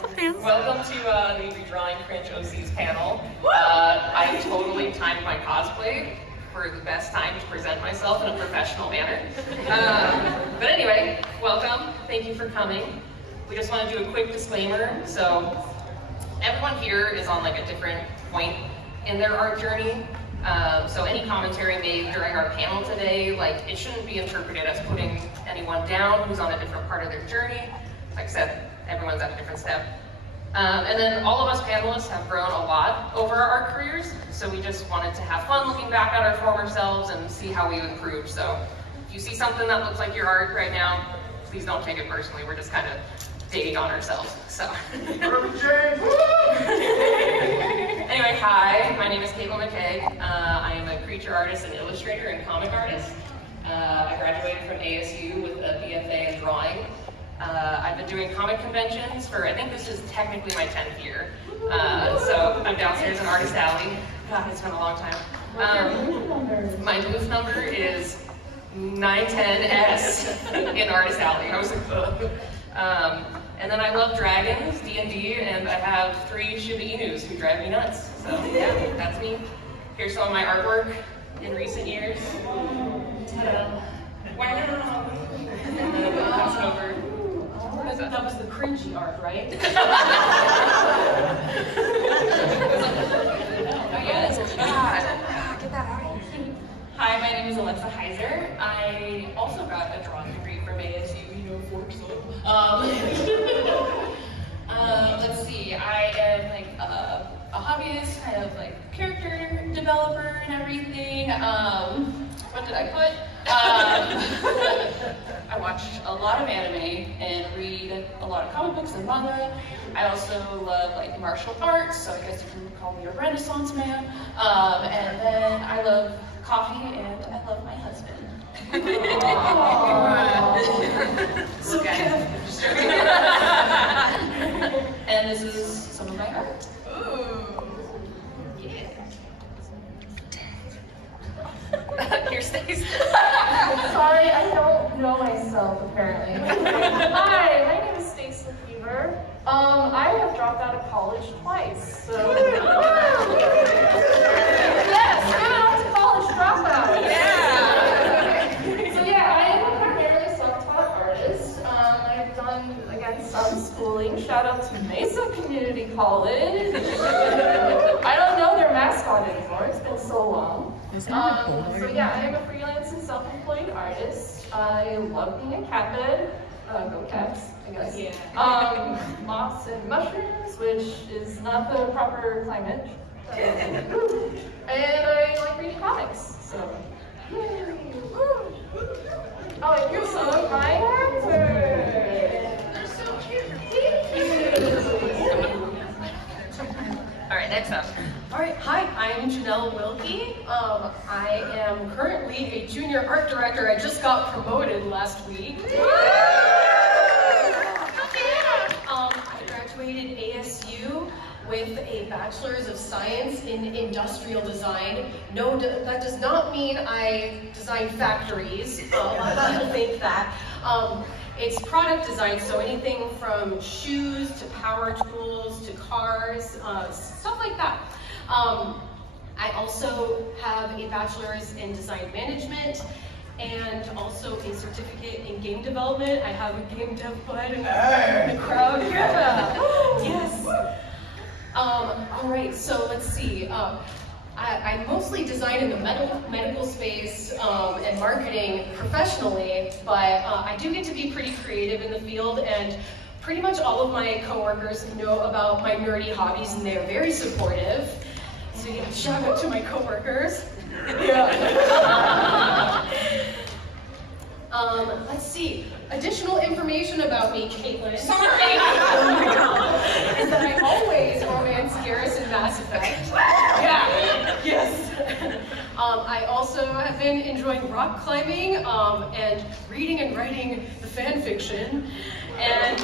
Welcome to the Redrawing Cringe OC's panel. I totally timed my cosplay for the best time to present myself in a professional manner. But anyway, welcome. Thank you for coming. We just want to do a quick disclaimer. So everyone here is on like a different point in their art journey. So any commentary made during our panel today, like it shouldn't be interpreted as putting anyone down who's on a different part of their journey. Like I said, everyone's at a different step. And then all of us panelists have grown a lot over our careers, so we just wanted to have fun looking back at our former selves and see how we've improved. So if you see something that looks like your art right now, please don't take it personally. We're just kind of dating on ourselves. So. Anyway, hi, my name is Katelyn McCaigue. I am a creature artist and illustrator and comic artist. I graduated from ASU with a BFA in drawing. I've been doing comic conventions for, I think this is technically my 10th year. So I'm downstairs in Artist Alley. God, it's been a long time. My booth number is 910S in Artist Alley. I was like, ugh. And then I love dragons, D&D, and I have 3 Shiba Inus who drive me nuts. So yeah, that's me. Here's some of my artwork in recent years. Ta-da. Wow. Pass it over. That was the cringy art, right? Oh yes. God. Get that out of here. Hi, my name is Alexa Heiser. I also got a drawing degree from ASU, you know, fork so. Let's see, I am like a hobbyist, kind of like character developer and everything. What did I put? I watch a lot of anime and read a lot of comic books and manga. I also love like martial arts, so I guess you can call me a Renaissance man. And then I love coffee and I love my husband. So and this is some of my art. Ooh. Yeah. Here's Stace. Sorry, I don't know myself, apparently. Hi, my name is Stace McCaigue. I have dropped out of college twice, so... Yes, I'm a college dropout! Yeah! So yeah, I am a primarily self-taught artist. I've done, again, some schooling. Shout out to Mesa Community College. I don't know their mascot anymore, it's been so long. So yeah, I am a freelance and self-employed artist. I love being a cat bed. Go cats, I guess. Yeah. Moss and mushrooms, which is not the proper climate. And I like reading comics, so. Yay. Oh, and here's some of my actors. They're so cute. All right, next up. All right, hi, I'm Janelle Wilkie. I am currently a junior art director. I just got promoted last week. I graduated ASU with a Bachelor's of Science in Industrial Design. No, that does not mean I design factories. A lot of people think that. It's product design, so anything from shoes to power tools to cars, stuff like that. I also have a bachelor's in design management and also a certificate in game development. I have a game dev bud in the crowd. Yeah. Yes. All right, so let's see. I mostly design in the medical space and marketing professionally, but I do get to be pretty creative in the field, and pretty much all of my coworkers know about my nerdy hobbies, and they're very supportive. So yeah, shout out to my coworkers. Yeah. Let's see. Additional information about me, Caitlyn. Sorry. Is that I always romance Garrus in Mass Effect. Yeah. Yes. I also have been enjoying rock climbing and reading and writing the fan fiction. And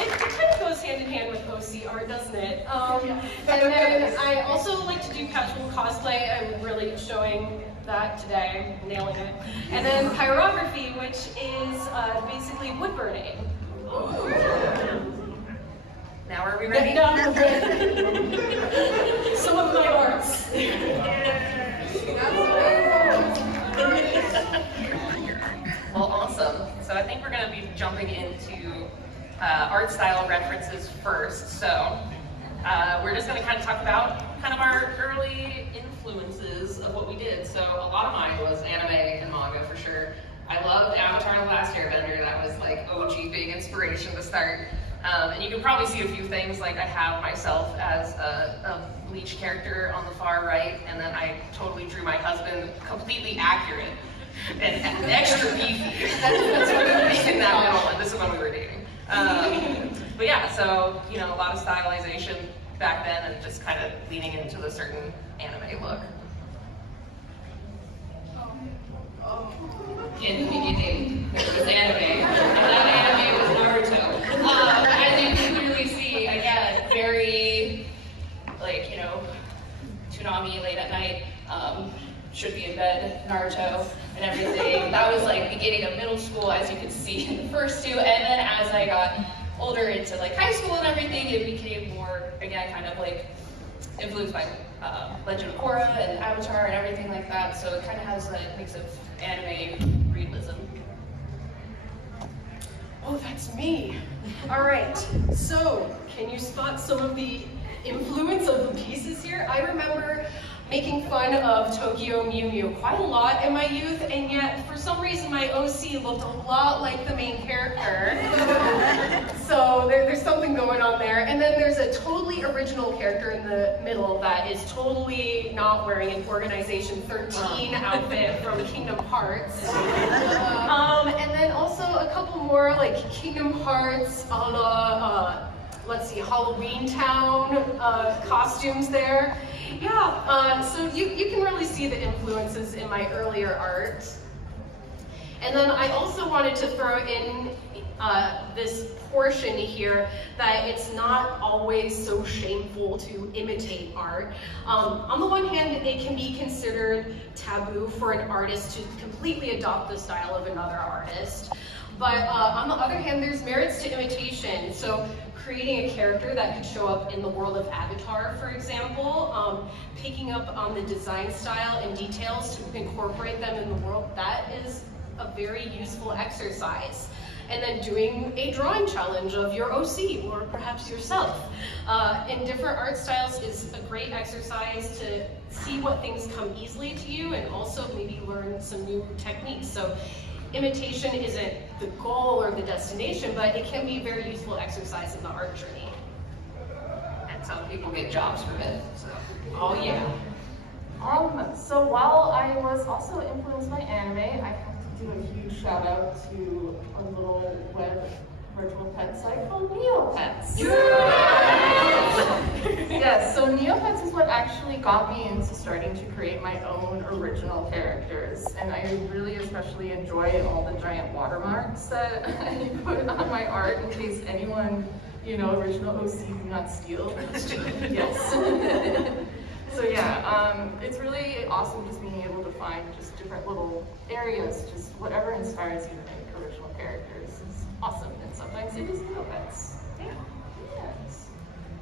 it kind of goes hand in hand with OC art, doesn't it? And then I also like to do casual cosplay. I'm really showing that today, nailing it. And then pyrography, which is basically wood burning. Now are we ready? No, I'm ready. Some of my arts. Well, awesome. So I think we're going to be jumping into art style references first. So we're just going to kind of talk about kind of our early influences of what we did. So a lot of mine was anime and manga for sure. I loved Avatar: The Last Airbender. That was like OG big inspiration to start. And you can probably see a few things, like I have myself as a Bleach character on the far right, and then I totally drew my husband completely accurate and extra beefy. That's what we were in that middle one. This is when we were dating. But yeah, so, you know, a lot of stylization back then and just kind of leaning into the certain anime look. In the beginning, there was anime, and that anime was Naruto. As you can clearly see, again, very, like, you know, Toonami late at night, should be in bed, Naruto, and everything. That was like beginning of middle school, as you can see in the first two, and then as I got older into like high school and everything, it became more, again, kind of like influenced by Legend of Korra and Avatar and everything like that, so it kind of has that mix of anime realism. Oh, that's me. All right, so can you spot some of the influence of the pieces here? I remember making fun of Tokyo Mew Mew quite a lot in my youth, and yet for some reason my OC looked a lot like the main character. So there's something going on there. And then there's a totally original character in the middle that is totally not wearing an Organization 13 outfit from Kingdom Hearts. And then also a couple more like Kingdom Hearts a la, let's see, Halloween Town costumes there. Yeah, so you can really see the influences in my earlier art. And then I also wanted to throw in this portion here that it's not always so shameful to imitate art. On the one hand, it can be considered taboo for an artist to completely adopt the style of another artist. But on the other hand, there's merits to imitation. So creating a character that could show up in the world of Avatar, for example, picking up on the design style and details to incorporate them in the world, that is a very useful exercise. And then doing a drawing challenge of your OC or perhaps yourself in different art styles is a great exercise to see what things come easily to you and also maybe learn some new techniques. So imitation isn't the goal or the destination, but it can be a very useful exercise in the art journey. And some people get jobs from it, so. Oh yeah. So while I was also influenced by anime, I have to do a huge shout out to a little web virtual pet site called Neopets. Yes, so Neopets is what actually got me into starting to create my own original characters. And I really especially enjoy all the giant watermarks that I put on my art in case anyone, you know, original OC do not steal. Yes. So yeah, it's really awesome just being able to find just different little areas, just whatever inspires you to make original characters is awesome. And sometimes it is Neopets. Yeah. Yes.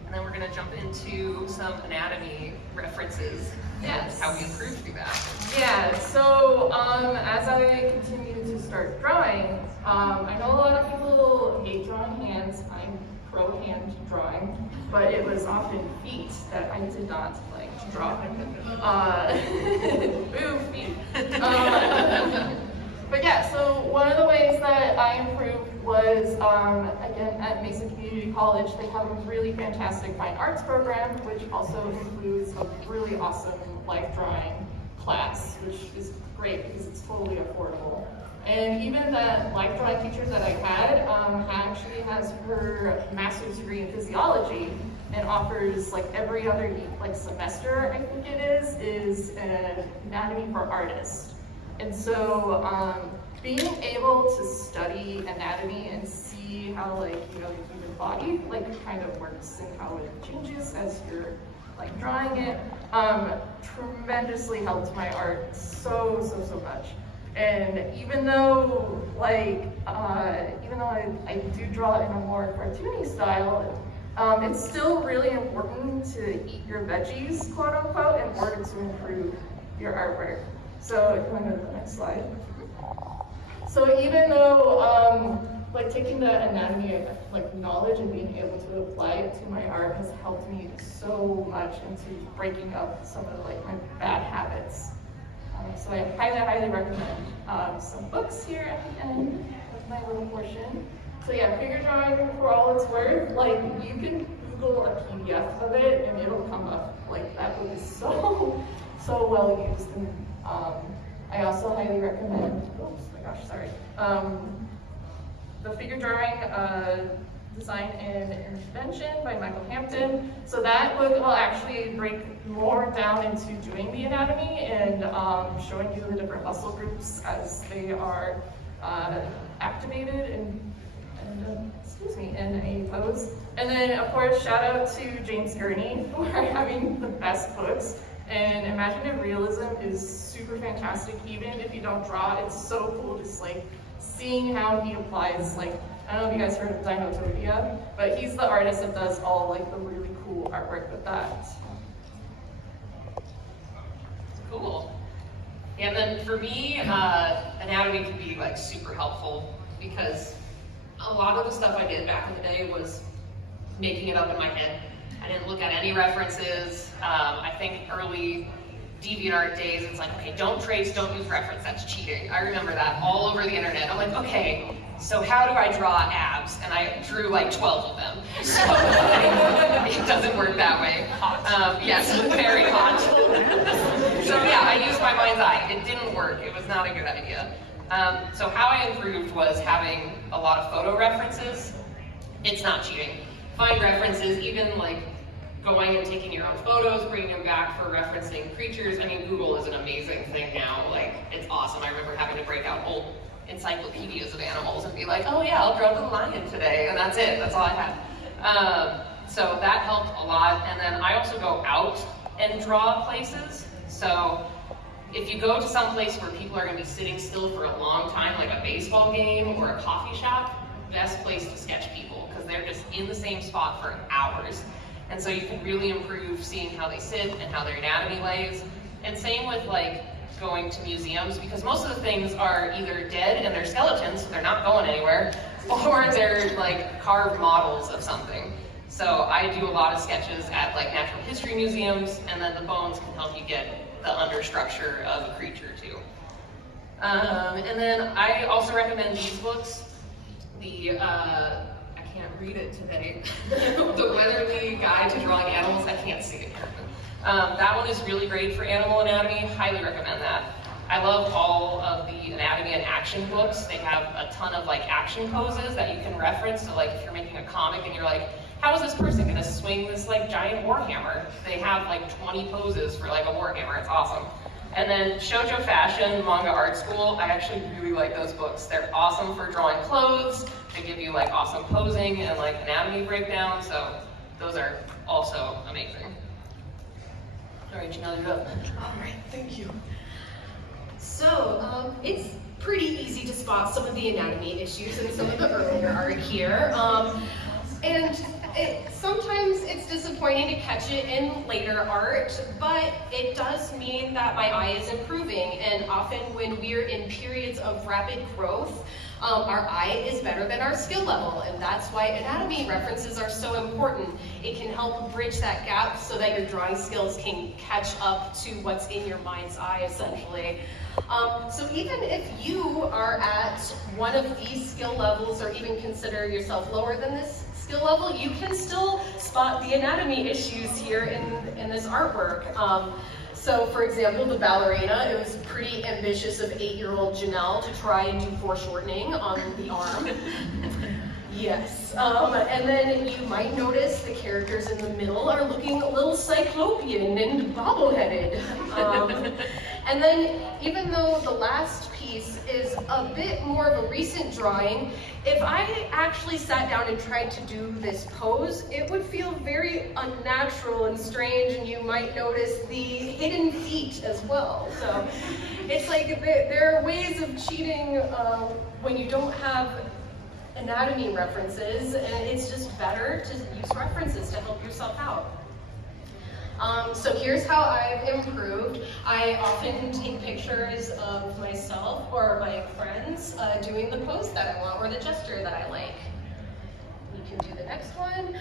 And then we're going to jump into some anatomy references. Yes. How we improved through that. Yeah, so as I continue to start drawing, I know a lot of people hate drawing hands. I'm pro hand drawing, but it was often feet that I did not like to draw. Boo, feet. But yeah, so one of the ways that I improved was, again, at Mason Community College, they have a really fantastic fine arts program, which also includes a really awesome life drawing class, which is great because it's totally affordable. And even the life drawing teacher that I had actually has her master's degree in physiology and offers like every other like semester, I think it is an anatomy for artists. And so being able to study anatomy and see how like, you know, the human body like kind of works and how it changes as you're like drawing it, tremendously helped my art so much. And even though I do draw in a more cartoony style, it's still really important to eat your veggies, quote unquote, in order to improve your artwork. So if you want to go to the next slide. So even though taking the anatomy knowledge and being able to apply it to my art has helped me so much into breaking up some of my bad habits. So I highly recommend some books here at the end of my little portion. So yeah, figure drawing, for all it's worth, you can Google a PDF of it and it'll come up. That book is so well used. And I also highly recommend, oops, my gosh, sorry. The Figure Drawing Design and Invention by Michael Hampton. So that book will actually break more down into doing the anatomy and showing you the different muscle groups as they are activated and in a pose. And then of course, shout out to James Gurney for having the best books. And imaginative realism is super fantastic. Even if you don't draw, it's so cool just seeing how he applies, I don't know if you guys heard of Dinotopia, but he's the artist that does all the really cool artwork with that. Cool. And then for me, anatomy can be super helpful because a lot of the stuff I did back in the day was making it up in my head. I didn't look at any references. I think early DeviantArt days, it's okay, don't trace, don't use reference, that's cheating. I remember that all over the internet. I'm okay, so how do I draw abs? And I drew 12 of them. So it doesn't work that way. Yes, very hot. So yeah, I used my mind's eye. It didn't work. It was not a good idea. So how I improved was having a lot of photo references. It's not cheating. Find references, even going and taking your own photos, bringing them back for referencing creatures. I mean, Google is an amazing thing now. It's awesome. I remember having to break out old encyclopedias of animals and be oh yeah, I'll draw the lion today, and that's it. That's all I had. So that helped a lot. And then I also go out and draw places. So if you go to some place where people are going to be sitting still for a long time, like a baseball game or a coffee shop, best place to sketch people because they're just in the same spot for hours. And so you can really improve seeing how they sit and how their anatomy lays. And same with going to museums, because most of the things are either dead and they're skeletons, so they're not going anywhere, or they're carved models of something. So I do a lot of sketches at natural history museums, and then the bones can help you get the understructure of a creature too. And then I also recommend these books. I can't read it today. The Weatherly Guide to Drawing Animals. I can't see it here. That one is really great for animal anatomy. Highly recommend that. I love all of the anatomy and action books. They have a ton of action poses that you can reference. So if you're making a comic and you're how is this person going to swing this giant warhammer? They have 20 poses for a warhammer. It's awesome. And then Shoujo Fashion Manga Art School, I actually really like those books. They're awesome for drawing clothes. They give you awesome posing and anatomy breakdown. So those are also amazing. All right, Janelle, you're up. All right, thank you. So it's pretty easy to spot some of the anatomy issues in some of the earlier art here. Sometimes it's disappointing to catch it in later art, but it does mean that my eye is improving, and often when we're in periods of rapid growth, our eye is better than our skill level, and that's why anatomy references are so important. It can help bridge that gap so that your drawing skills can catch up to what's in your mind's eye, essentially. So even if you are at one of these skill levels, or even consider yourself lower than this skill level, you can still spot the anatomy issues here in this artwork. So for example, the ballerina, it was pretty ambitious of 8-year-old Janelle to try and do foreshortening on the arm. Yes, and then you might notice the characters in the middle are looking a little cyclopean and bobble-headed. And then even though the last piece piece is a bit more of a recent drawing. If I actually sat down and tried to do this pose, it would feel very unnatural and strange, and you might notice the hidden feet as well. So it's like there are ways of cheating when you don't have anatomy references, and it's just better to use references to help yourself out. So here's how I've improved. I often take pictures of myself or my friends doing the pose that I want or the gesture that I like. We can do the next one.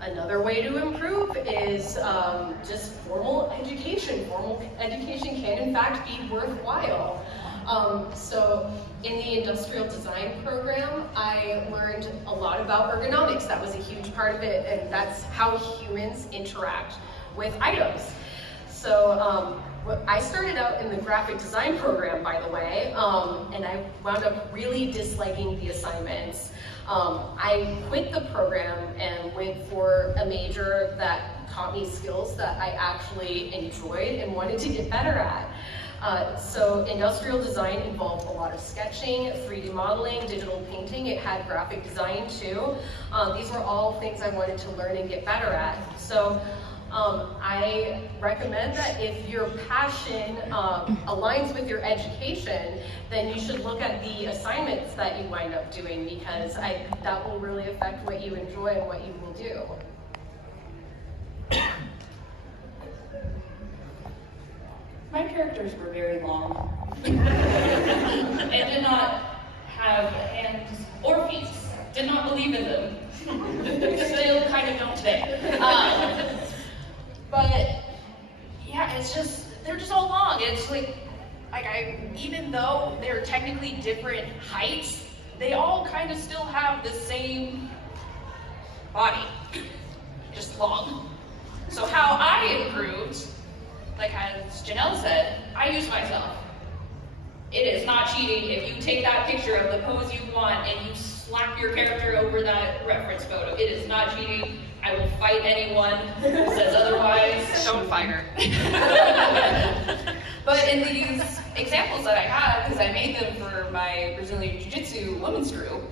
Another way to improve is just formal education. Formal education can in fact be worthwhile. So in the industrial design program, I learned a lot about ergonomics. That was a huge part of it, and that's how humans interact with items. So I started out in the graphic design program, by the way, and I wound up really disliking the assignments. I quit the program and went for a major that taught me skills that I actually enjoyed and wanted to get better at. So industrial design involved a lot of sketching, 3D modeling, digital painting. It had graphic design too. These were all things I wanted to learn and get better at. So I recommend that if your passion aligns with your education, then you should look at the assignments that you wind up doing, because that will really affect what you enjoy and what you will do. My characters were very long and did not have hands or feet. Did not believe in them. Still kind of don't today. But yeah, they're just all long. It's like even though they're technically different heights, they all kind of still have the same body, just long. So how I improved, like as Janelle said, I use myself. It is not cheating if you take that picture of the pose you want and you slap your character over that reference photo. It is not cheating. I will fight anyone who says otherwise. Don't fight her. But in these examples that I have, because I made them for my Brazilian Jiu-Jitsu women's group,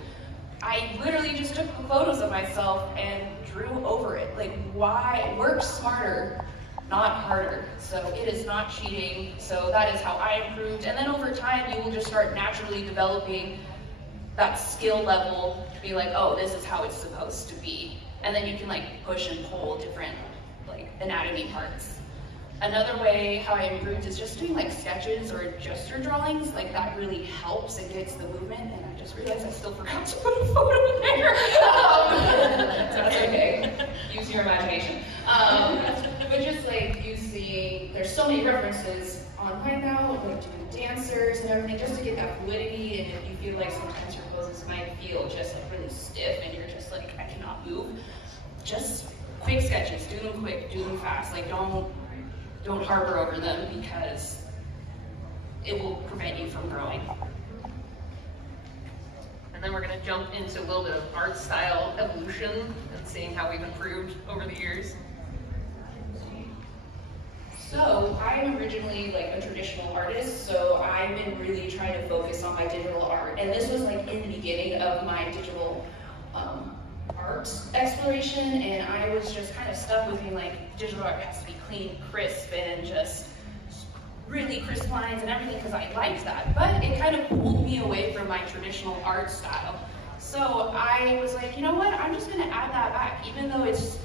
I literally just took photos of myself and drew over it. Like, why? Work smarter, not harder. So it is not cheating. So that is how I improved. And then over time, you will just start naturally developing that skill level to be like, oh, this is how it's supposed to be. And then you can like push and pull different like anatomy parts. Another way how I improved is just doing like sketches or gesture drawings. Like that really helps and gets the movement. And I just realized I still forgot to put a photo in there. So that's okay. Use your imagination. But just like you see, there's so many references online now, like doing dancers and everything, just to get that fluidity. And if you feel like sometimes your poses might feel just like really stiff and you're just like, I cannot move, just quick sketches, do them quick, do them fast. Like don't harbor over them because it will prevent you from growing. And then we're going to jump into a little bit of art style evolution and seeing how we've improved over the years. So I'm originally like a traditional artist, so I've been really trying to focus on my digital art. And this was like in the beginning of my digital art exploration, and I was just kind of stuck with being like, digital art has to be clean, crisp, and just really crisp lines and everything, because I liked that. But it kind of pulled me away from my traditional art style. So I was like, you know what, I'm just gonna add that back. Even though it's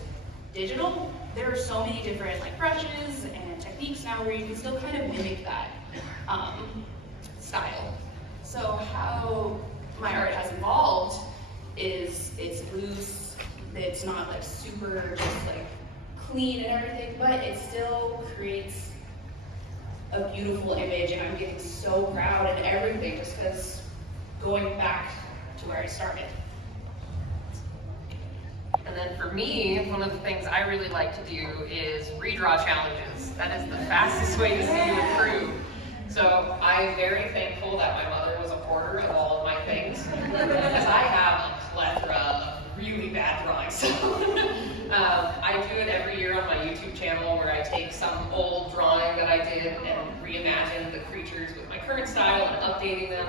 digital, there are so many different like brushes and techniques now where you can still kind of mimic that style. So how my art has evolved is it's loose, it's not like super just like clean and everything, but it still creates a beautiful image, and I'm getting so proud and everything just because going back to where I started. And then for me, one of the things I really like to do is redraw challenges. That is the fastest way to see you improve. So I'm very thankful that my mother was a hoarder of all of my things, because I have a plethora of really bad drawings. So I do it every year on my YouTube channel where I take some old drawing that I did and reimagine the creatures with my current style and updating them.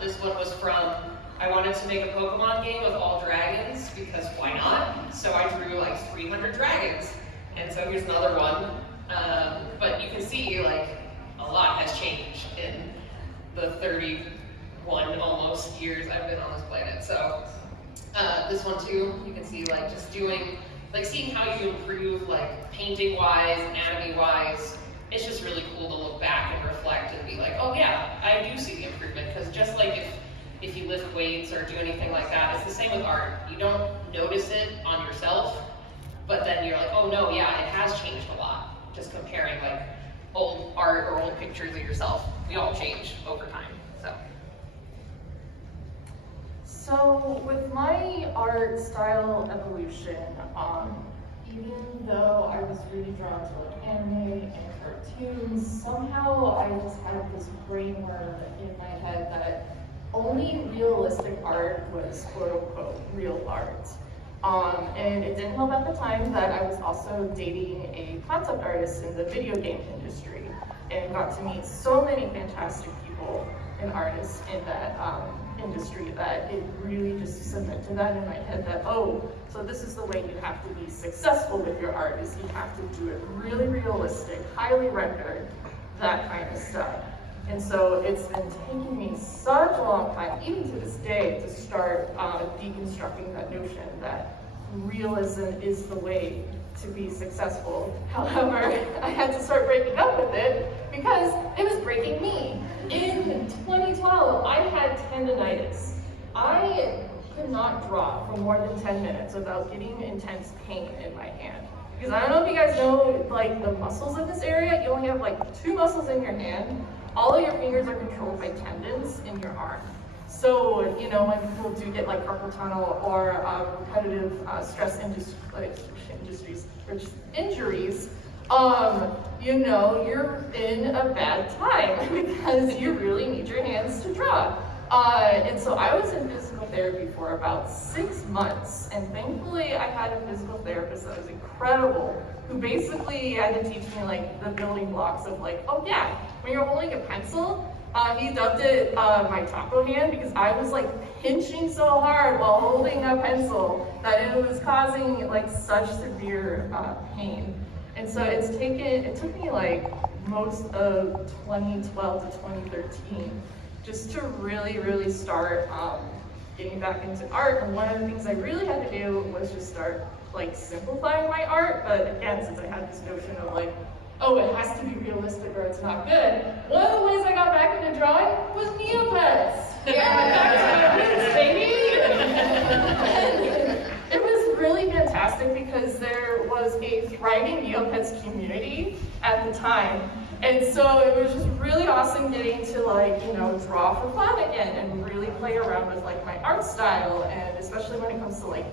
This one was from, I wanted to make a Pokemon game with all dragons, because why not? So I drew like 300 dragons. And so here's another one. But you can see like a lot has changed in the 31 almost years I've been on this planet. So this one too, you can see like just doing, like seeing how you improve like painting wise, anatomy wise. It's just really cool to look back and reflect and be like, oh yeah, I do see the improvement. Because just like if you lift weights or do anything like that, it's the same with art. You don't notice it on yourself, but then you're like, oh no, yeah, it has changed a lot. Just comparing like old art or old pictures of yourself. We all change over time, so. So with my art style evolution, even though I was really drawn to like anime and cartoons, somehow I just had this brain worm in my head that only realistic art was quote unquote real art. And it didn't help at the time that I was also dating a concept artist in the video game industry and got to meet so many fantastic people and artists in that industry that it really just cemented that in my head that, oh, so this is the way you have to be successful with your art, is you have to do it really realistic, highly rendered, that kind of stuff. And so it's been taking me such a long time, even to this day, to start deconstructing that notion that realism is the way to be successful. However, I had to start breaking up with it because it was breaking me. In 2012, I had tendinitis. I could not draw for more than 10 minutes without getting intense pain in my hand. Because I don't know if you guys know, like, the muscles in this area, you only have like 2 muscles in your hand. All of your fingers are controlled by tendons in your arm. So, you know, when people do get like carpal tunnel or repetitive stress injuries, you know, you're in a bad time because you really need your hands to draw. And so I was in physical therapy for about 6 months, and thankfully I had a physical therapist that was incredible, who basically had to teach me like the building blocks of like, oh yeah, when you're holding a pencil, he dubbed it my taco hand, because I was like pinching so hard while holding a pencil that it was causing like such severe pain. And so it took me like most of 2012 to 2013 just to really start getting back into art. And one of the things I really had to do was just start like simplifying my art. But again, since I had this notion of like, oh, it has to be realistic or it's not good, one of the ways I got back into drawing was Neopets. Yeah, back to my roots, baby! And it was really fantastic because there was a thriving Neopets community at the time. And so it was just really awesome getting to like, you know, draw for fun again and really play around with like my art style, and especially when it comes to like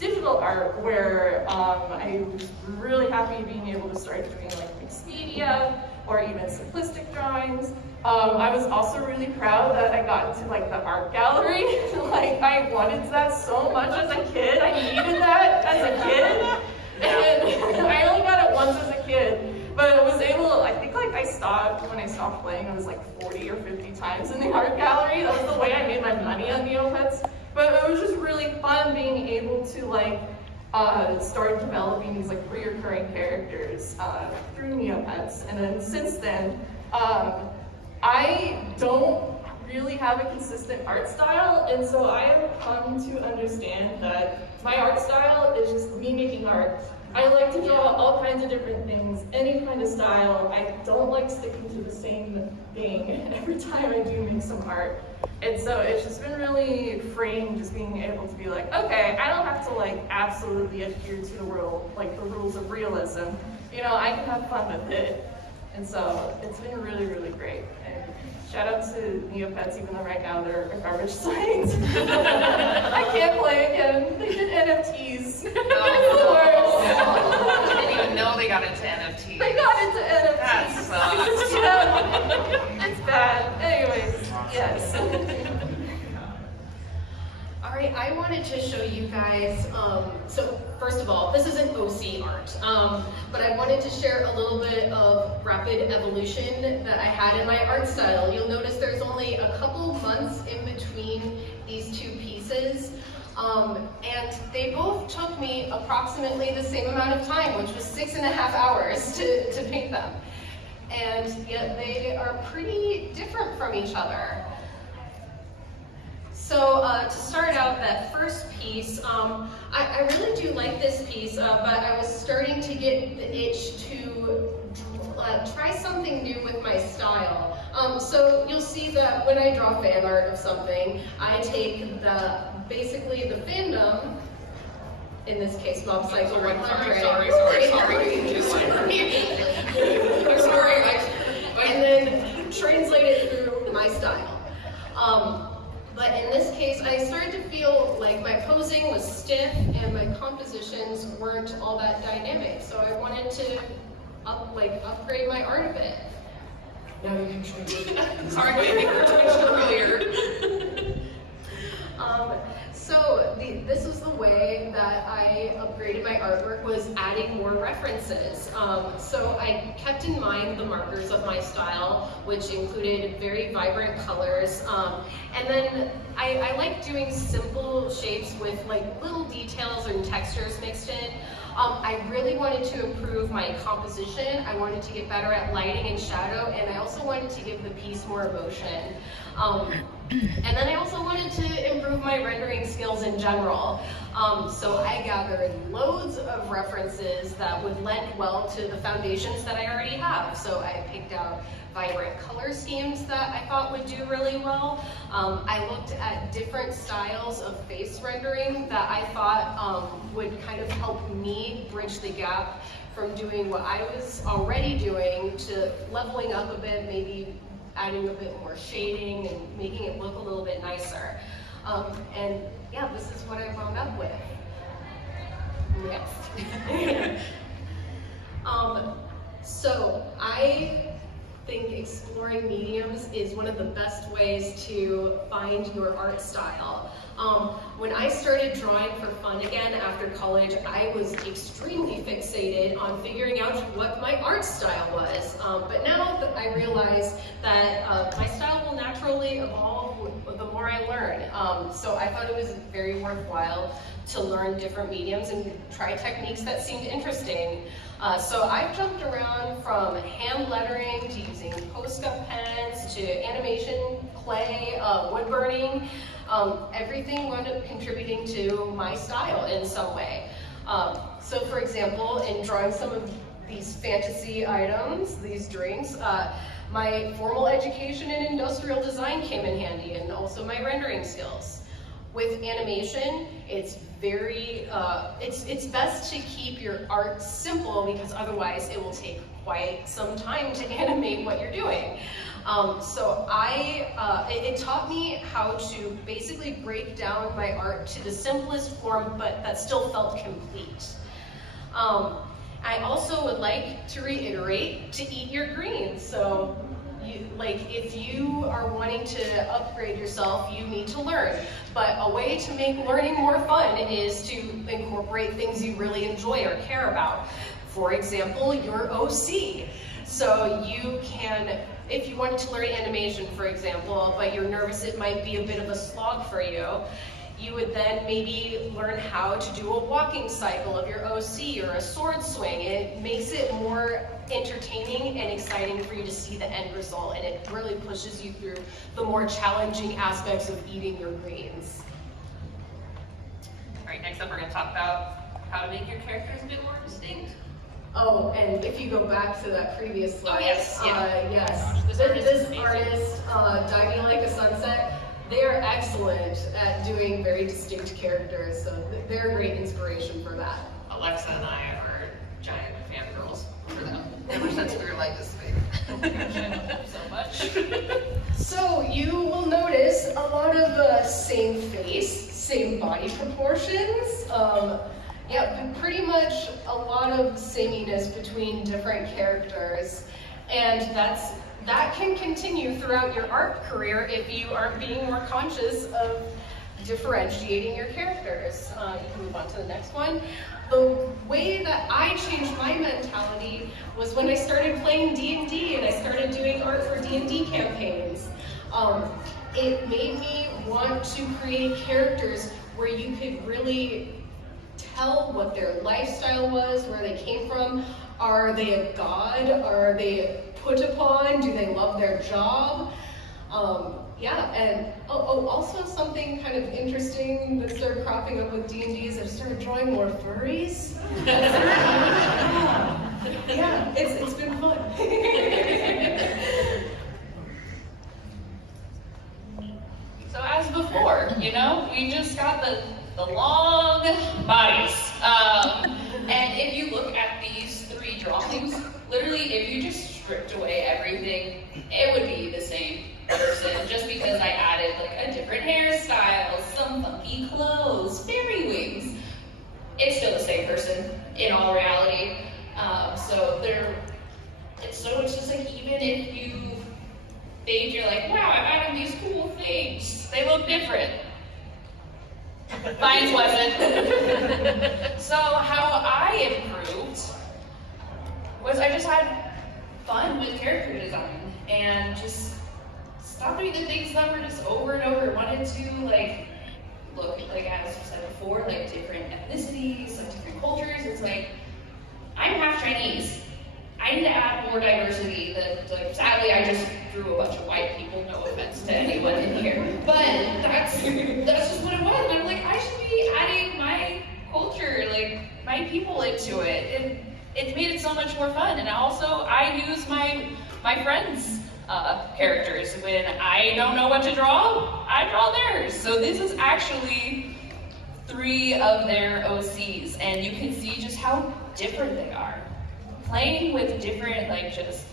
digital art, where I was really happy being able to start doing like mixed media or even simplistic drawings. I was also really proud that I got into like the art gallery. Like I wanted that so much as a kid. I needed that as a kid. And I only got it once as a kid. But I was able to, I think like when I stopped playing, it was like 40 or 50 times in the art gallery. That was the way I made my money on Neopets. But it was just really fun being able to like start developing these like reoccurring characters through Neopets. And then since then, I don't really have a consistent art style, and so I have come to understand that my art style is just me making art. I like to draw all kinds of different things, any kind of style. I don't like sticking to the same thing every time I do make some art. And so it's just been really freeing, just being able to be like, okay, I don't have to like absolutely adhere to the world, like the rules of realism. You know, I can have fun with it. And so it's been really great. And shout out to Neopets, even though right now they're a garbage site. I can't play again. They did NFTs. I didn't even know they got into NFTs. They got into NFTs. That sucks. Yeah, it's bad. Anyways, yes. All right. I wanted to show you guys, so first of all, this isn't OC art, but I wanted to share a little bit of rapid evolution that I had in my art style. You'll notice there's only a couple months in between these two pieces, and they both took me approximately the same amount of time, which was 6.5 hours to paint them. And yet they are pretty different from each other. So to start out, that first piece, I really do like this piece, but I was starting to get the itch to try something new with my style. So you'll see that when I draw fan art of something, I take basically the fandom, in this case Mob Psycho 100. Sorry. And then translate it through my style. But in this case, I started to feel like my posing was stiff and my compositions weren't all that dynamic. So I wanted to upgrade my art a bit. Now you can show me. Sorry, I think we were talking earlier. So this was the way that I upgraded my artwork, was adding more references. So I kept in mind the markers of my style, which included very vibrant colors. And then I like doing simple shapes with like little details and textures mixed in. I really wanted to improve my composition. I wanted to get better at lighting and shadow, and I also wanted to give the piece more emotion. And then I also wanted to improve my rendering skills in general. So I gathered loads of references that would lend well to the foundations that I already have. So I picked out vibrant color schemes that I thought would do really well. I looked at different styles of face rendering that I thought would kind of help me bridge the gap from doing what I was already doing to leveling up a bit, maybe adding a bit more shading and making it look a little bit nicer. And yeah, this is what I wound up with. Next. So I think exploring mediums is one of the best ways to find your art style. When I started drawing for fun again after college, I was extremely fixated on figuring out what my art style was. But now that I realize that my style will naturally evolve the more I learn. So I thought it was very worthwhile to learn different mediums and try techniques that seemed interesting. So I've jumped around from hand lettering to using Posca pens to animation, clay, wood burning. Everything wound up contributing to my style in some way. So for example, in drawing some of these fantasy items, these drinks, my formal education in industrial design came in handy, and also my rendering skills. With animation, it's it's best to keep your art simple, because otherwise it will take quite some time to animate what you're doing. So it taught me how to basically break down my art to the simplest form, but that still felt complete. I also would like to reiterate to eat your greens. So if you are wanting to upgrade yourself, you need to learn. But a way to make learning more fun is to incorporate things you really enjoy or care about. For example, your OC. So you can, if you wanted to learn animation, for example, but you're nervous it might be a bit of a slog for you, you would then maybe learn how to do a walking cycle of your OC or a sword swing. It makes it more entertaining and exciting for you to see the end result, and it really pushes you through the more challenging aspects of eating your greens. All right, next up we're going to talk about how to make your characters a bit more distinct. Oh, and if you go back to that previous slide, yes, this artist, Diving Like a Sunset, they are excellent at doing very distinct characters, so they're a great inspiration for that. Alexa and I are giant fangirls for them, ever since we were like this big. So much. So you will notice a lot of same face, same body proportions. Yeah, pretty much a lot of sameness between different characters, and that can continue throughout your art career if you aren't being more conscious of differentiating your characters. You can move on to the next one. The way that I changed my mentality was when I started playing D&D and I started doing art for D&D campaigns. It made me want to create characters where you could really tell what their lifestyle was, where they came from. Are they a god? Are they put upon? Do they love their job? Yeah, and also something kind of interesting that started cropping up with D&D is I've started drawing more furries. Yeah, it's been fun. So as before, you know, we just got the long bodies. And if you look at these 3 drawings, literally if you just stripped away everything, it would be the same person, just because I added like a different hairstyle, some funky clothes, fairy wings. It's still the same person in all reality. So it's just like, even if you think you're like, wow, I'm adding these cool things, they look different. Mine wasn't. So how I improved was I just had fun with character design and just stopped doing the things that were just over and over. Wanted to like look like, as I said before, like different ethnicities, like different cultures. It's like, I'm half Chinese. I need to add more diversity. Like, sadly, I just drew a bunch of white people. No offense to anyone in here, but that's just what it was. And I'm like, I should be adding my culture, like my people into it. And it's made it so much more fun. And also, I use my friends' characters. When I don't know what to draw, I draw theirs. So this is actually 3 of their OCs, and you can see just how different they are. Playing with different, like, just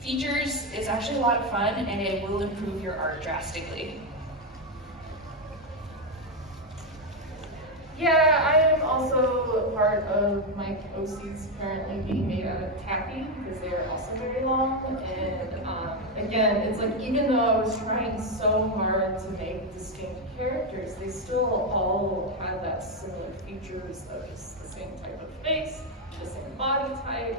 features is actually a lot of fun, and it will improve your art drastically. Yeah, I am also part of my OCs currently being made out of tacky because they are also very long. And again, it's like, even though I was trying so hard to make distinct characters, they still all had that similar features of just the same type of face, the same body type.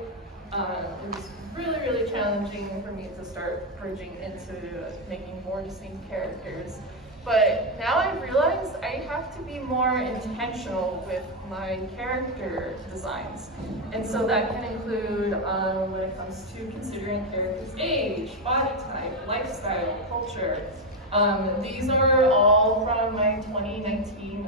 It was really, really challenging for me to start bridging into making more distinct characters. But now I've realized I have to be more intentional with my character designs. And so that can include when it comes to considering characters' age, body type, lifestyle, culture. These are all from my 2019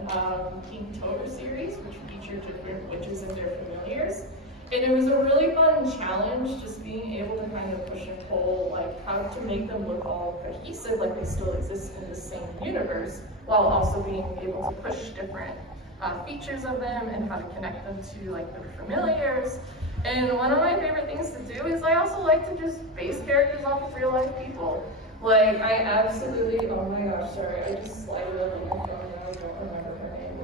Inktober series, which featured different witches and their familiars. And it was a really fun challenge, just being able to kind of push and pull, like, how to make them look all cohesive, like they still exist in the same universe, while also being able to push different features of them and how to connect them to, like, their familiars. And one of my favorite things to do is I also like to just base characters off of real life people. Like, I absolutely, oh my gosh, sorry, I just slided over my phone and I don't remember her name.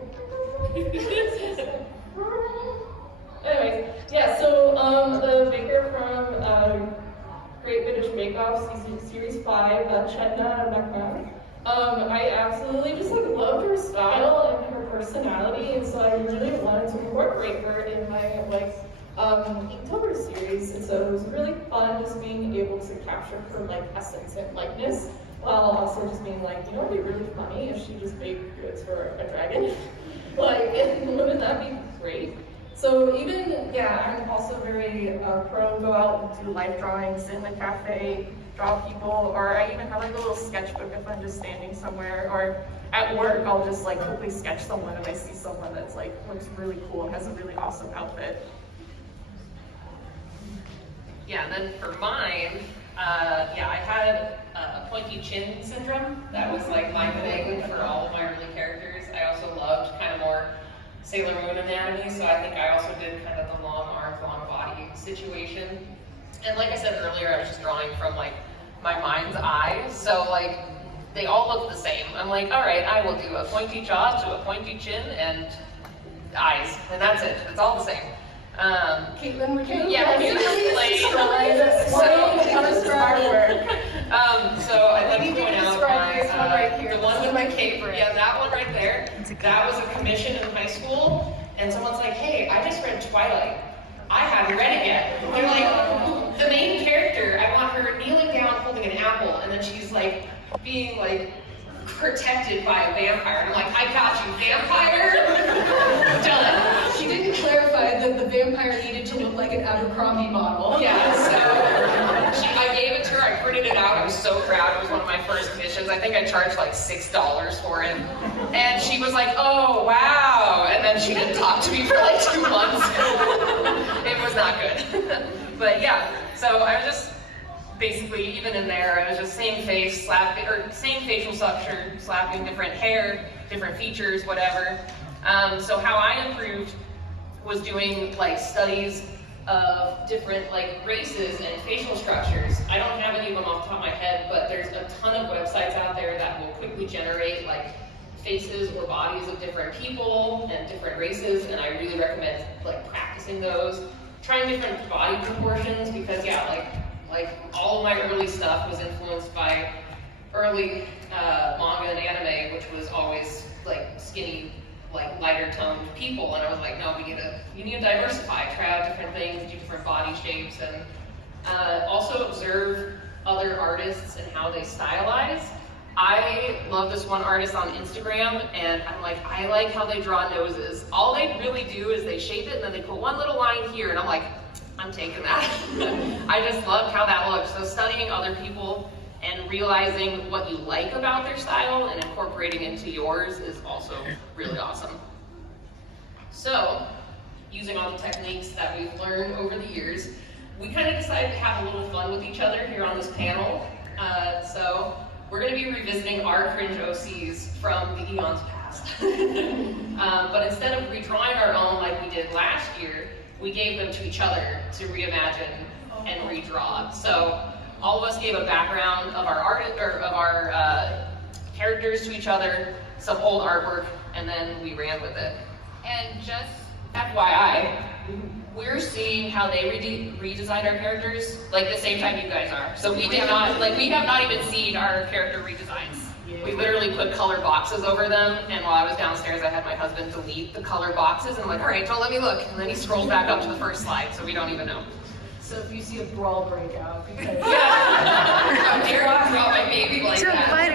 Anyways, yeah, so the baker from Great British Bake Off Series 5, Katelyn McCaigue, I absolutely just like loved her style and her personality, and so I really wanted to incorporate her in my Inktober series, and so it was really fun just being able to capture her like essence and likeness, while also just being like, you know, it'd be really funny if she just baked goods for a dragon. Like, wouldn't that be great? So even, yeah, I'm also very pro go out and do life drawings, sit in a cafe, draw people, or I even have like a little sketchbook if I'm just standing somewhere, or at work I'll just like quickly sketch someone if I see someone that's like looks really cool and has a really awesome outfit. Yeah, and then for mine, yeah, I had pointy chin syndrome. That was like my thing for all of my early characters. I also loved kind of more Sailor Moon anatomy, so I think I also did kind of the long arms, long body situation. And like I said earlier, I was just drawing from like my mind's eye, so like they all look the same. I'm like, all right, I will do a pointy jaw to a pointy chin and eyes, and that's it. It's all the same. Katelyn McCaigue. Yeah, Artwork. So I'd like to point out this one right here. the one with my favorite. Yeah, that one right there. That was a commission in high school, and someone's like, "Hey, I just read Twilight. I haven't read it yet." They're like, the main character, I want her kneeling down holding an apple, and then she's like being like protected by a vampire. And I'm like, I got you, vampire. Done. She didn't clarify that the vampire needed to look like an Abercrombie model. Yeah, so I gave it to her, I printed it out, I was so proud, it was one of my first commissions. I think I charged like $6 for it. And she was like, oh, wow. And then she didn't talk to me for like 2 months. It was not good. But yeah, so I was just, basically, even in there, I was just same face, same facial structure, slapping different hair, different features, whatever. So how I improved was doing like studies of different like races and facial structures. I don't have any of them off the top of my head, but there's a ton of websites out there that will quickly generate like faces or bodies of different people and different races, and I really recommend like practicing those, trying different body proportions, because yeah, like all of my early stuff was influenced by early manga and anime, which was always like skinny, like lighter toned people, and I was like, no, you need to diversify, try out different things, do different body shapes, and also observe other artists and how they stylize. I love this one artist on Instagram, and I'm like, I like how they draw noses. All they really do is they shape it, and then they put one little line here, and I'm like, I'm taking that. I just love how that looks. So studying other people and realizing what you like about their style and incorporating into yours is also really awesome. So, using all the techniques that we've learned over the years, we kind of decided to have a little fun with each other here on this panel. So, we're going to be revisiting our cringe OCs from the eons past. But instead of redrawing our own like we did last year, we gave them to each other to reimagine and redraw. So all of us gave a background of our characters to each other, some old artwork, and then we ran with it. And just FYI, we're seeing how they redesigned our characters like the same time you guys are. So we have not even seen our character redesigns. We literally put color boxes over them, and while I was downstairs, I had my husband delete the color boxes, and I'm like, all right, don't let me look. And then he scrolls back up to the first slide, so we don't even know. So if you see a brawl break out, because how dare you draw my baby like that?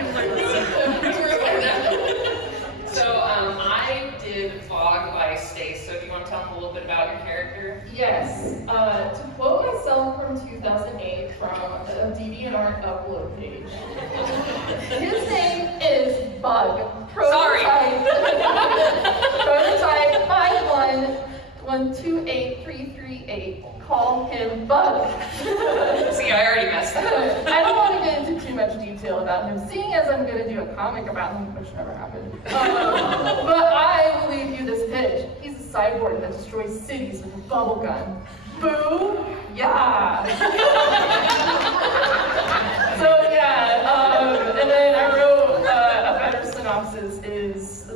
So I did Fog by Stace, so do you want to tell them a little bit about your character? yes, to quote myself from 2008 from a DeviantArt upload page, his name is Bug. Prototype 511283338. Call him Bug. See, I already messed up. I don't want to get into too much detail about him, seeing as I'm going to do a comic about him, which never happened. But I will leave you this pitch. He's a cyborg that destroys cities with a bubble gun. Boo! Yeah! So yeah, and then I wrote a better synopsis.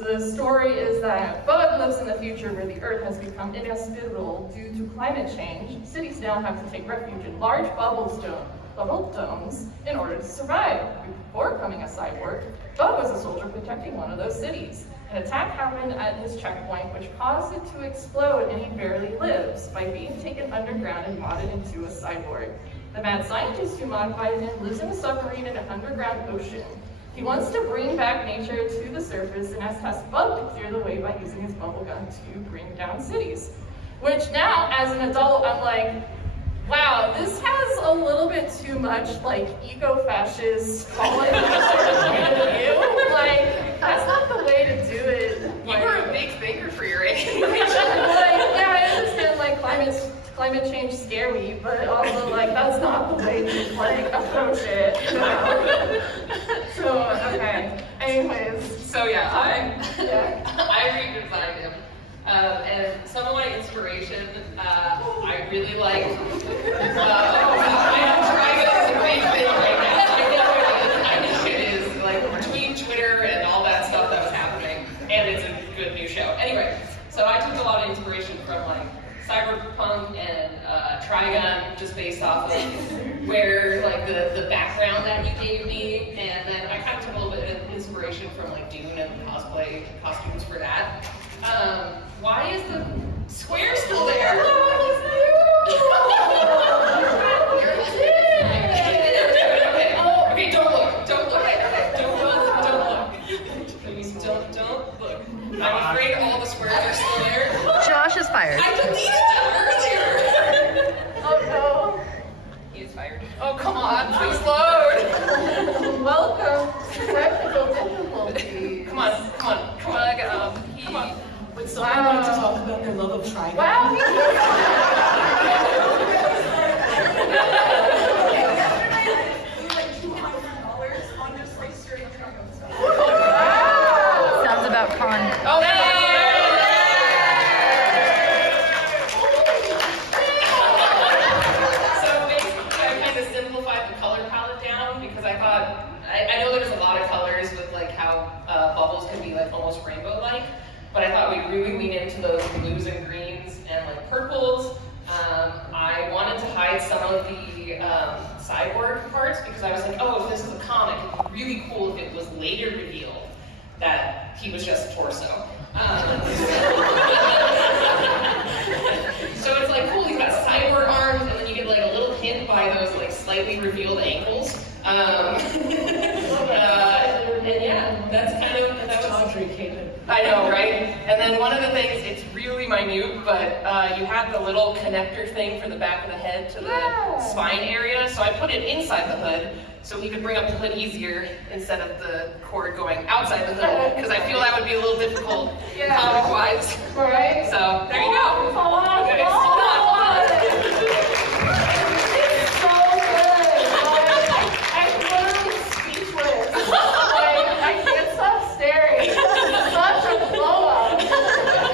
The story is that Bug lives in the future where the Earth has become inhospitable due to climate change. Cities now have to take refuge in large bubble domes in order to survive. Before becoming a cyborg, Bug was a soldier protecting one of those cities. An attack happened at his checkpoint which caused it to explode, and he barely lives by being taken underground and modded into a cyborg. The mad scientist who modified him lives in a submarine in an underground ocean. He wants to bring back nature to the surface and has tasked Bug to clear the way by using his bubble gun to bring down cities. Which now, as an adult, I'm like, wow, this has a little bit too much like eco-fascist calling you. Like, that's not the way to do it. You were a big thinker for your age. Yeah, I understand like climate change scare me, but also like that's not the way to like approach it. You know? So okay. Anyways. So yeah, I redesigned him. And some of my inspiration, I really like. I'm trying to big thing right now. I think it is like between Twitter and all that stuff that was happening, and it's a good new show. Anyway, so I took a lot of inspiration from like cyberpunk and Trigun, just based off of where like the background that you gave me, and then I kind of took a little bit of inspiration from like Dune and cosplay costumes for that. Why is the square still there? Okay, don't look. Don't look. Don't look. Please don't look. I'm afraid all the squares are still there. Josh is fired. I deleted them earlier. Oh no. He is fired. Oh, come on. Please load. Welcome to technical difficulties. Come on. Come on. Would someone like to talk about their love of Trigun? Wow. Sounds about con. Oh, that's So basically, I kind of simplified the color palette down because I thought, I know there's a lot of colors with like how bubbles can be like almost rainbow-like, but I thought we'd really lean into those blues and greens and like purples. I wanted to hide some of the cyborg parts because I was like, oh, if this is a comic, it'd be really cool if it was later revealed that he was just a torso. So it's like, cool, he's got cyborg arms, and then you get like a little hint by those like slightly revealed ankles. And yeah, that's kind of, that was Audrey Katelyn. I know, right? And then one of the things, it's really minute, but you had the little connector thing for the back of the head to the spine area, so I put it inside the hood so he could bring up the hood easier instead of the cord going outside the hood, because I feel that would be a little difficult comic-wise. Right? So, there you go. Hold on. Okay, hold on. It's so good. Like, I'm literally speechless. Like, I can't stop staring. It's such a blow up.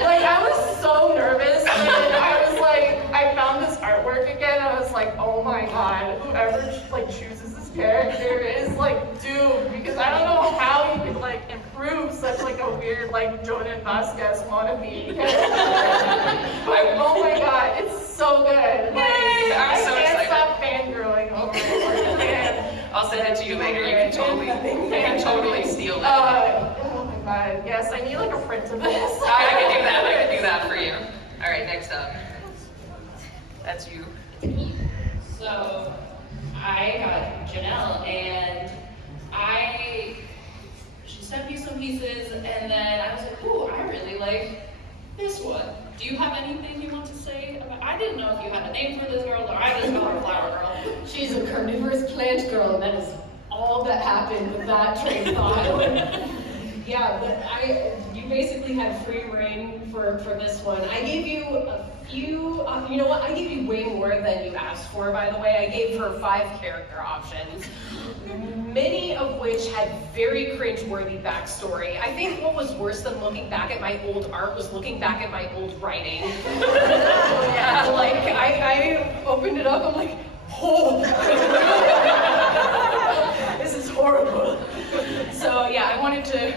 Like, I was so nervous when I was like, I found this artwork again. I was like, oh my god, whoever like chooses this character is like doomed, because I don't know how you could like improve such like a weird like Jordan Vasquez wannabe character. Like, oh my god, it's so good. Like, I'm so I can't excited. stop fangirling over it. Man. I'll send it to you later. You can totally steal it. Oh my god, yes, I need like a print of this. I can do that for you. All right, next up. That's you. So I got Janelle, and she sent me some pieces, and then I was like, ooh, I really like this one. Do you have anything you want to say about? I didn't know if you had a name for this girl, or I just called her Flower Girl. She's a carnivorous plant girl, and that is all that happened with that train of thought. Yeah, but you basically had free reign for this one. I gave you a few, you know what, I gave you way more than you asked for, by the way. I gave her 5 character options, many of which had very cringe-worthy backstory. I think what was worse than looking back at my old art was looking back at my old writing. Yeah, like, I opened it up, I'm like, oh, this is horrible. So yeah, I wanted to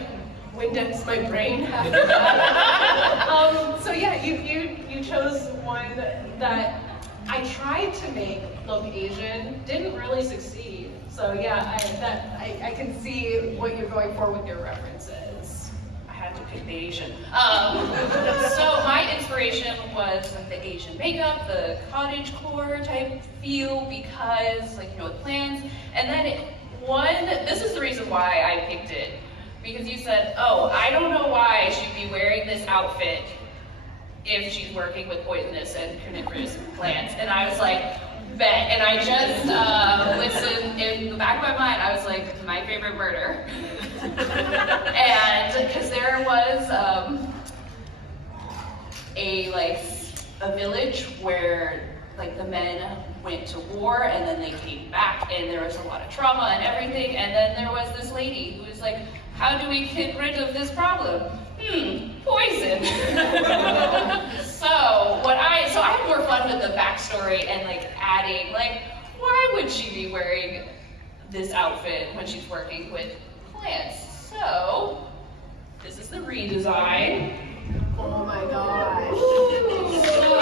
Windex my brain after that. So yeah, you chose one that I tried to make look Asian, didn't really succeed. So yeah, I can see what you're going for with your references. I had to pick the Asian. So my inspiration was like the Asian makeup, the cottagecore type feel, because like, you know, with plants. And then this is the reason why I picked it. Because you said, oh, I don't know why she'd be wearing this outfit if she's working with poisonous and carnivorous plants. And I was like, bet. And I just listened in the back of my mind, I was like, my favorite murder. And because there was a village where like the men went to war and then they came back, and there was a lot of trauma and everything, and then there was this lady who was like, how do we get rid of this problem? Poison. So I had more fun with the backstory and like adding like, why would she be wearing this outfit when she's working with plants? So this is the redesign. Oh my gosh. So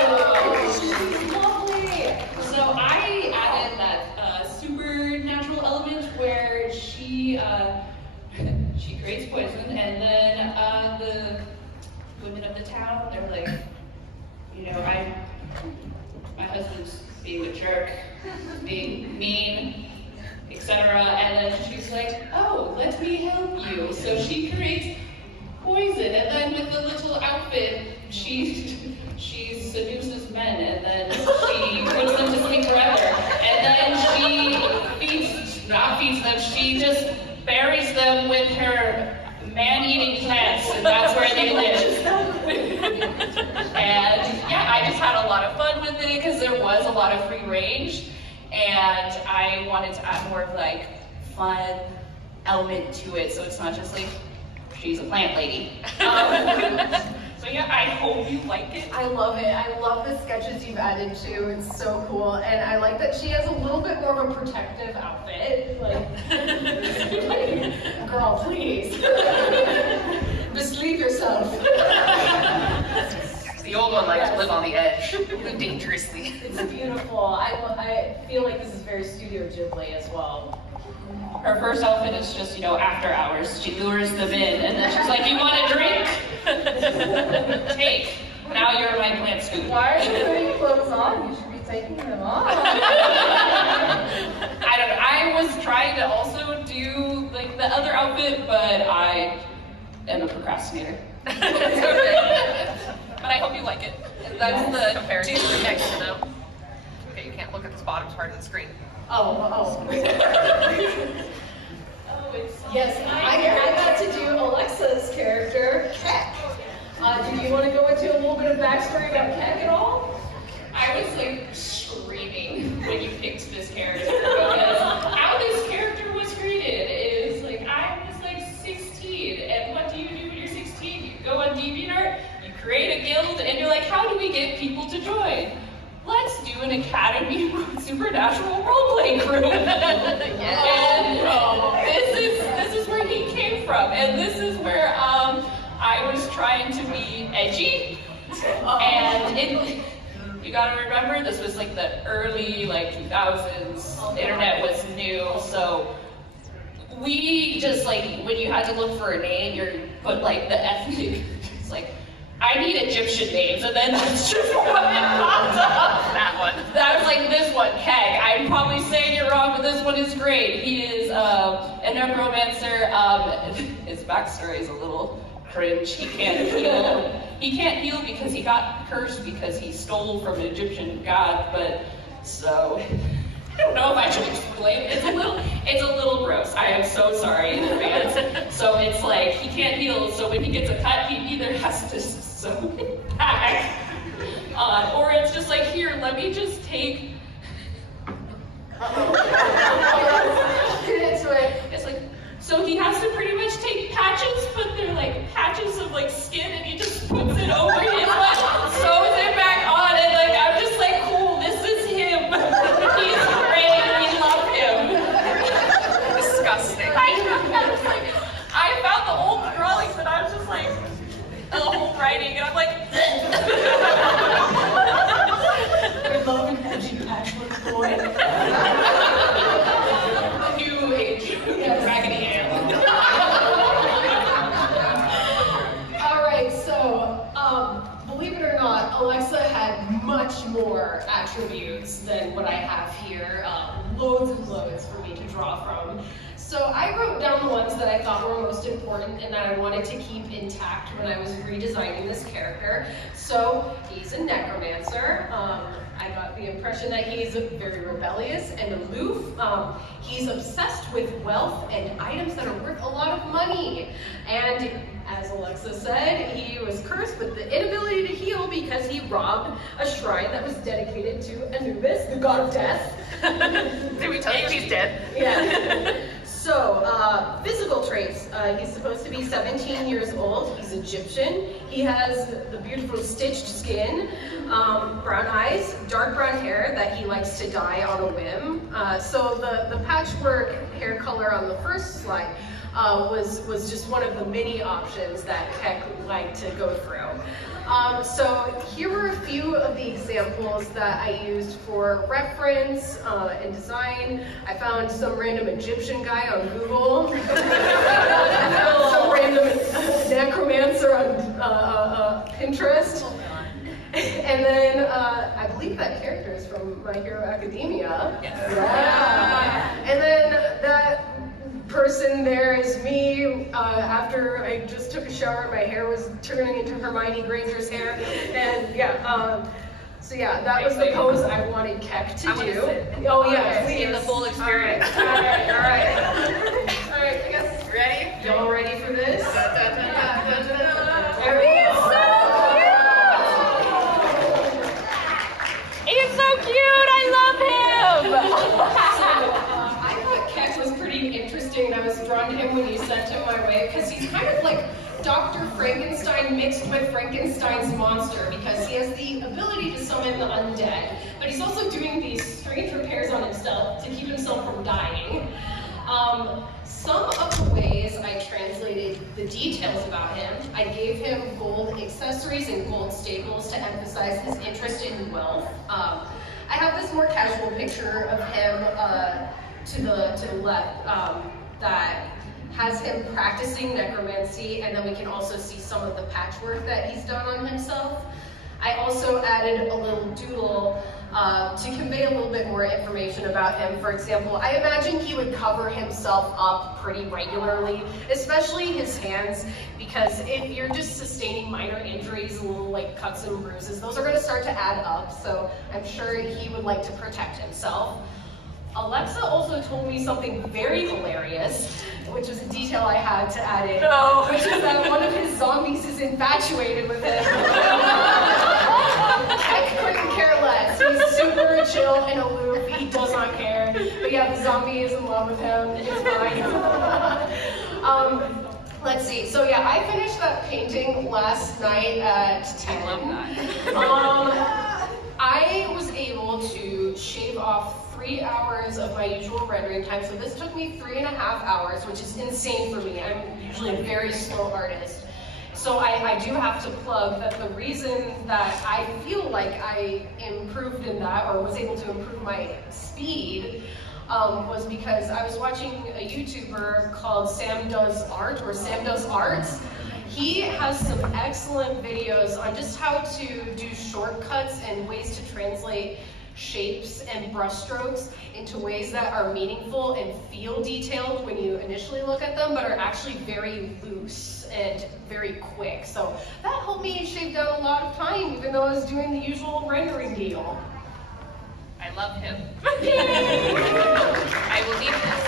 she seduces men, and then she puts them to sleep forever, and then she not feeds them, she just buries them with her man-eating plants, and that's where they live. And yeah, I just had a lot of fun with it because there was a lot of free range, and I wanted to add more of like fun element to it, so it's not just like she's a plant lady. So yeah, I hope you like it. I love it. I love the sketches you've added too. It's so cool. And I like that she has a little bit more of a protective outfit. Like, girl, please. Just leave yourself. The old one likes to live on the edge, live dangerously. It's beautiful. I feel like this is very Studio Ghibli as well. Her first outfit is just, you know, after hours. She lures them in, and then she's like, "You want a drink? Take. Now you're my plant scoop." Why are you putting clothes on? You should be taking them off. I don't know. I was trying to also do like the other outfit, but I am a procrastinator. But I hope you like it. And that's the comparison next to them. Okay, you can't look at this bottom part of the screen. Oh. Yes, I got to do Alexa's character, Keck. Did you want to go into a little bit of backstory about Keck at all? I was like screaming when you picked this character because how this character was created is like I was like 16, and what do you do when you're 16? You go on DeviantArt, you create a guild, and you're like, how do we get people to join? Let's do an Academy Supernatural role-playing group. And this is where he came from, and this is where I was trying to be edgy, and you gotta remember this was like the early 2000s. The internet was new, so we just like when you had to look for a name, you put like the ethnic. It's like, I need Egyptian names, and then that's just what popped up. That one. That was like this one, Keg. I'm probably saying it wrong, but this one is great. He is a necromancer. His backstory is a little cringe. He can't heal. He can't heal because he got cursed because he stole from an Egyptian god. But so I don't know if I should explain. It's a little gross. I am so sorry in advance. So it's like he can't heal. So when he gets a cut, he either has to sew it back, or it's just like, here, let me just take. It's like, so he has to pretty much take patches, but they're like patches of like skin, and he just puts it over his like sews it back on, and like I'm just like, cool, this is him. He's great, we love him. Disgusting. I found the old drawings, and I was just like, the whole writing, and I'm like, I love an edgy patchwork boy. New age, raggedy Ann. Alright, so, believe it or not, Alexa had much more attributes than what I have here. Loads and loads for me to draw from. So I wrote down the ones that I thought were most important and that I wanted to keep intact when I was redesigning this character. So he's a necromancer. I got the impression that he's very rebellious and aloof. He's obsessed with wealth and items that are worth a lot of money. And as Alexa said, he was cursed with the inability to heal because he robbed a shrine that was dedicated to Anubis, the god of death. Did we tell you he's dead? Yeah. So, physical traits. He's supposed to be 17 years old. He's Egyptian. He has the beautiful stitched skin, brown eyes, dark brown hair that he likes to dye on a whim. So the patchwork hair color on the first slide was just one of the many options that Keck liked to go through. So here were a few of the examples that I used for reference and design. I found some random Egyptian guy on Google. I found some random necromancer on Pinterest. And then I believe that character is from My Hero Academia. Yes. Yeah. And then that person person there is me after I just took a shower. My hair was turning into Hermione Granger's hair, and yeah. So yeah, that was the pose I wanted Keck to do. Oh yeah, please. In the full experience. All right. All right, I guess. Ready? Y'all ready for this? He's so cute! I love him! I thought Keck was pretty interesting, and I was drawn to him when you sent him my way, because he's kind of like Dr. Frankenstein mixed with Frankenstein's monster, because he has the ability to summon the undead, but he's also doing these strange repairs on himself to keep himself from dying. Some of the ways I translated the details about him, I gave him gold accessories and gold staples to emphasize his interest in wealth. I have this more casual picture of him to the left that has him practicing necromancy, and then we can also see some of the patchwork that he's done on himself. I also added a little doodle to convey a little bit more information about him. For example, I imagine he would cover himself up pretty regularly, especially his hands, because if you're just sustaining minor injuries, little like cuts and bruises, those are going to start to add up, so I'm sure he would like to protect himself. Alexa also told me something very hilarious, which was a detail I had to add in, which is that one of his zombies is infatuated with him. Keck couldn't care less. He's super chill and aloof. He does not care. But yeah, the zombie is in love with him. It's fine. Let's see. So yeah, I finished that painting last night at 10. I love that. I was able to shave off 3 hours of my usual rendering time, so this took me 3.5 hours, which is insane for me. I'm usually a very slow artist. So I do have to plug that the reason that I feel like I improved in that, or was able to improve my speed, was because I was watching a YouTuber called Sam Does Art, or Sam Does Arts. He has some excellent videos on just how to do shortcuts and ways to translate shapes and brushstrokes into ways that are meaningful and feel detailed when you initially look at them, but are actually very loose and very quick. So that helped me shave down a lot of time, even though I was doing the usual rendering deal. I love him. I will need this.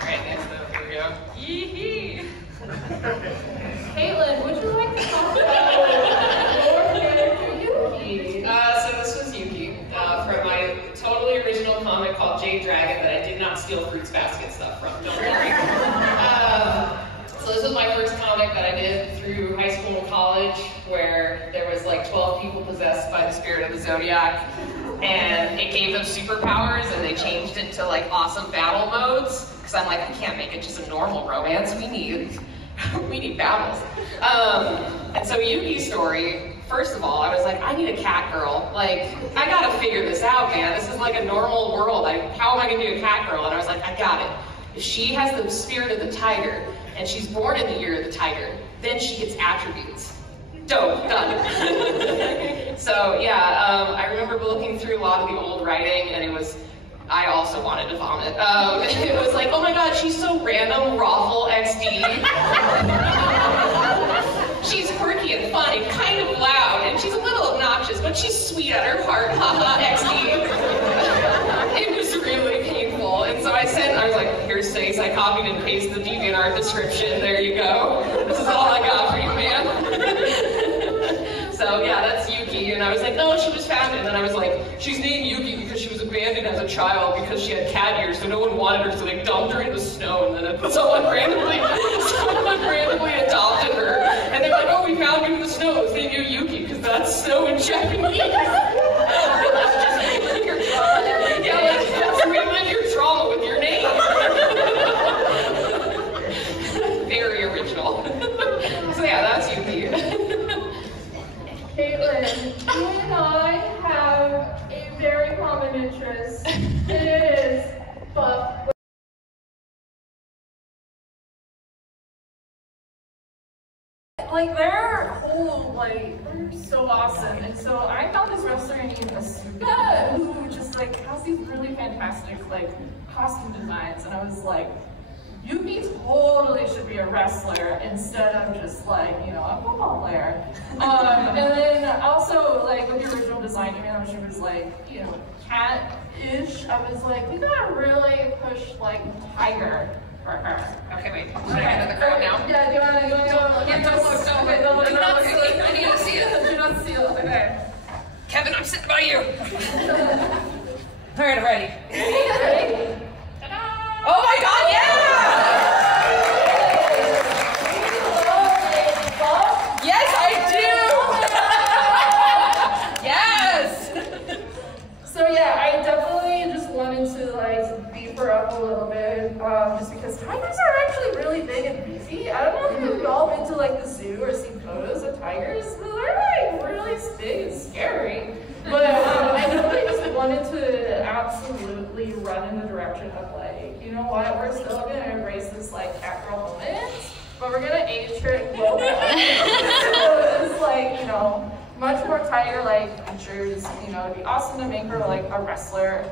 Alright, next up, here we go. Yee-hee. Katelyn, would you like to talk about your character Yuki? So this was Yuki from my totally original comic called Jade Dragon that I did not steal Fruits Basket stuff from, don't worry. So this was my first comic that I did through high school and college, where there was like 12 people possessed by the spirit of the Zodiac, and it gave them superpowers, and they changed it to like awesome battle modes, because I'm like, I can't make it just a normal romance, we need battles. And so Yuki's story, first of all, I was like, I need a cat girl. Like, I gotta figure this out, man. This is like a normal world. How am I gonna do a cat girl? And I was like, I got it. If she has the spirit of the tiger, and she's born in the year of the tiger, then she gets attributes. Dope, done. So yeah, I remember looking through a lot of the old writing, and I also wanted to vomit. It was like, oh my god, she's so random, Raffle XD. She's quirky and funny, kind of loud, and she's a little obnoxious, but she's sweet at her heart, haha, XD. It was really painful, and so I was like, here's Stace, I copied and pasted the DeviantArt description, there you go. This is all I got for you, man. So yeah, that's Yuki, and I was like, no, she was found, and then I was like, she's named Yuki because she was abandoned as a child because she had cat ears, so no one wanted her, so they dumped her in the snow, and then someone randomly adopted her, and they're like, oh, we found you in the snow, let's name you Yuki, because that's snow in Japanese. Yeah, let's relive your trauma with your name. Very original. So yeah, that's Yuki. Katelyn, you and I have a very common interest, and it is buff. Like, they're so awesome. And so I found this wrestler named Asuka who just like has these really fantastic like costume designs, and I was like, Yuki totally should be a wrestler instead of just like, you know, a football player. And then also like with the original design, even though she was like, you know, cat-ish, I was like, we gotta really push like tiger for her. Okay, wait. Should I get in the crowd now? Yeah, do you wanna go? Yeah, don't look, don't look. Okay, don't look. Do not see it. I need to see it. Do not see it. Okay. Kevin, I'm sitting by you. All right, I'm ready. Ready? Oh my God, yeah! Yes, I do! Yes! So yeah, I definitely just wanted to like beef her up a little bit, just because tigers are actually really big and beefy. I don't know if you've all been to like the zoo or seen photos of tigers, but they're like really big and scary. But I definitely just wanted to absolutely run in the direction of like, you know what, we're still gonna embrace this like cat girl moment, but we're gonna age her and grow her up. So it's like, you know, much more tiger-like features. You know, it'd be awesome to make her like a wrestler.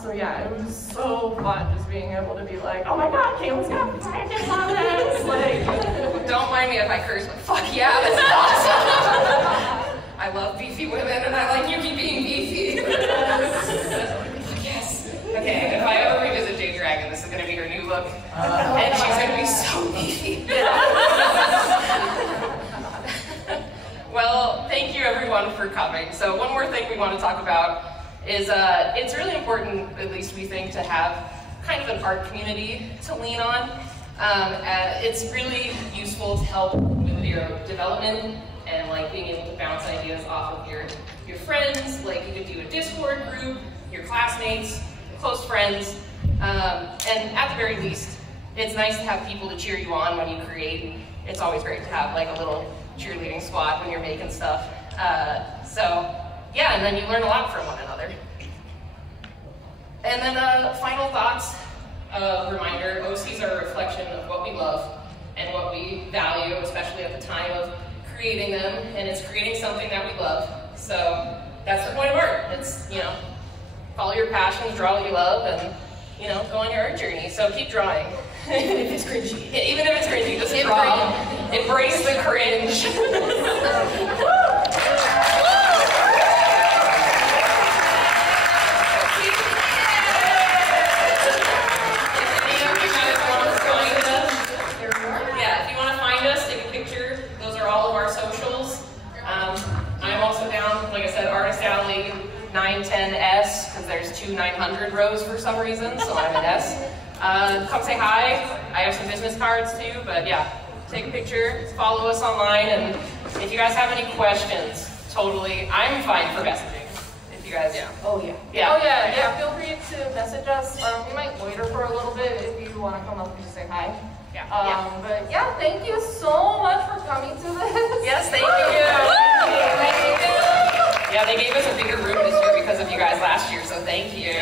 So yeah, it was so fun just being able to be like, oh my God, Kayla's got tigers on this. Like, don't mind me if I curse, but fuck yeah, this is awesome. I love beefy women and I like Yuki being beefy. Yes. Okay, if I ever revisit Jade Dragon, this is gonna be her new look. And she's gonna be so beefy. Well, thank you everyone for coming. So one more thing we want to talk about is it's really important, at least we think, to have kind of an art community to lean on. It's really useful to help with your development and like being able to bounce ideas off of your friends. Like you could do a Discord group, your classmates, close friends, and at the very least, it's nice to have people to cheer you on when you create. It's always great to have like a little cheerleading squad when you're making stuff. So yeah, and then you learn a lot from one another. And then final thoughts, reminder, OCs are a reflection of what we love and what we value, especially at the time of creating them, and it's creating something that we love. So that's the point of art. It's, you know, follow your passions, draw what you love, and, you know, go on your art journey. So keep drawing. Even if it's cringy. Yeah, even if it's cringy, just draw. Embrace the cringe. I'm also down, like I said, Artist Alley 910S, because there's two 900 rows for some reason, so I'm an S. Come say hi. I have some business cards too, but yeah, take a picture, follow us online, and if you guys have any questions, totally, I'm fine for messaging. If you guys, yeah. Oh yeah. Yeah. Oh yeah, feel free to message us. We might loiter for a little bit if you want to come up and just say hi. Yeah. But yeah, thank you so much for coming to this. Yes, thank you. Yeah, they gave us a bigger room this year because of you guys last year, so thank you.